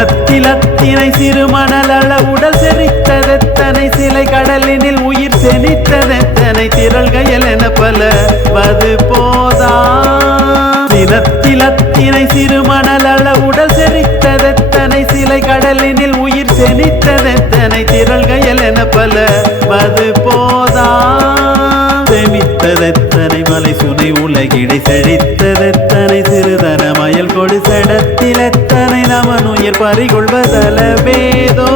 தினத்தில் அத்தினை சிறுமணல உடல் செறித்ததெத்தனை சிலை கடலினில் உயிர் செனித்ததெத்தனை திரள்கையல் என பல வது போதா தினத்தில் அத்தினை சிறுமணல உடல் செறித்ததெத்தனை சிலை கடலினில் உயிர் செனித்ததெத்தனை திரள்கையல் என பல வது போதா செமித்ததெத்தனை மலை சுனை உலகிடை செழித்ததெத்தனை சிறுதன மயல் கொடு செடத்திலெத்தனை நமனுயிர் பறிகொள்வதல வேதோ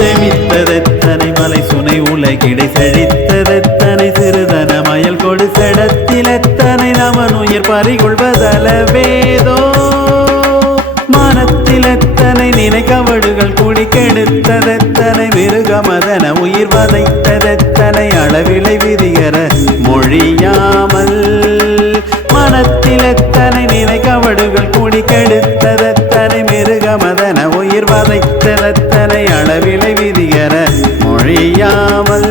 செமித்ததெத்தனை மலை சுனை உலகிடை செழித்ததெத்தனை சிறுதன மயல் கொடு செடத்திலெத்தனை நமனுயிர் பறிகொள்வதல வேதோ மானத்திலெத்தனை நினைக்கவடுகள் குடி கெடுத்ததெத்தனை மிருகமதன உயிர் வதைத்ததெத்தனை அளவிலை விதிகர மொழியாமல் மனத்திலெத்தனை நினைக்கவடுகள் குடி கெடுத்ததெத்தனை மிருகமதன உயிர் வதைத்ததெத்தனை அளவிலை விதிகர மொழியாமல்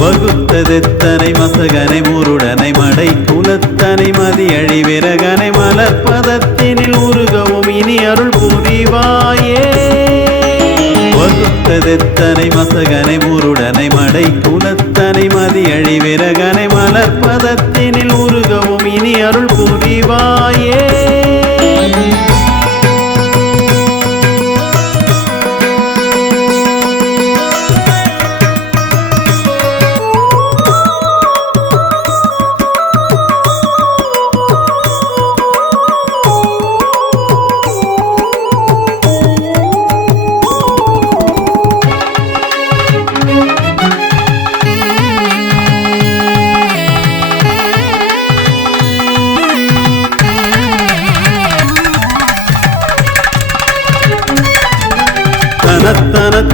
வகுத்ததெத்தனை மசகனை முருடனை மடை குலத்தனை மதியழி விரகனை மலர்பதத்தினில் உருகவும் இனி அருள் புரிவாயே வகுத்ததெத்தனை மசகனை முருடனை மடை குலத்தனை மதியழி விரகனை மலர்பதத்தினில் உருகவும் இனி அருள் புரிவாயே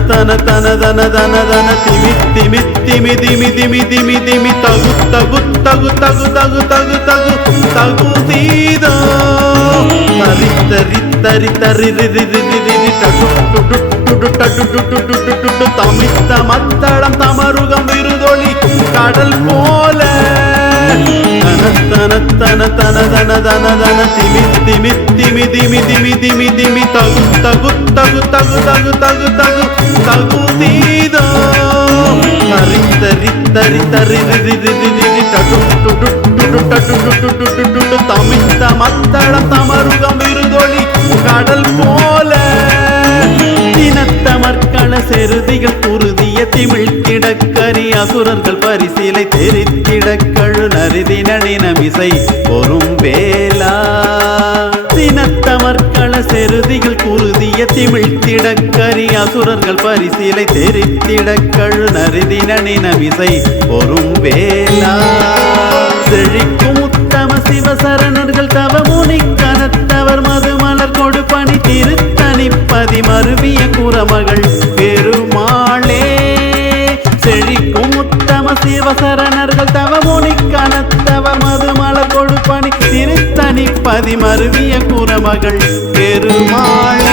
தன தன தன தன தன திமி திமி திமி திமி திமி திமி திமி தகு தகு தகு தகு தகு தகு தகு தகு தீதோ தரி தரி தரி தரி ரி ரி ரி ரி டடு டு டு டடு டு டு டு டு டு தமித்த மத்தளம் தமருகம் விருதொளி கடல் போல தன தன தன தன தன தன திமி திமி திமி திமி திமி திமி திமி தகு தகு தகு தகு தகு தகு தகு தகு தீதோ தரி தரி தரி தரி ரி ரி ரி ரி டடு டு டு டு டடு டு டு டு டு தமித்த மத்தளம் தமருகம் விருதொளி கடல் போல தினத்தமர்கள செருதிகள் குருதிய திமிழ் கிடக்கரி அசுரர்கள் பரிசிலை தெரித்திடக்கழு நரிதினினமிசை பொறும் வேளா தினத்தமர்கள செருதிகள் குருதிய திமிழ் கிடக்கரி அசுரர்கள் பரிசிலை தெரித்திடக்கழு நரிதினினமிசை பொறும் வேளா செழிக்கும் உத்தம சிவசரணர்கள் தவமுனி கனத்தவர் மது மலர் கொடு பணி திருத்தனிப்பதி மருவிய குரமகள் பெருமாளே செழிக்கும் உத்தம சிவசரணர்கள் தவமுனி கனத்தவர் மது மலர் கொடு பணி திருத்தனிப்பதி மருவிய குரமகள் பெருமாளே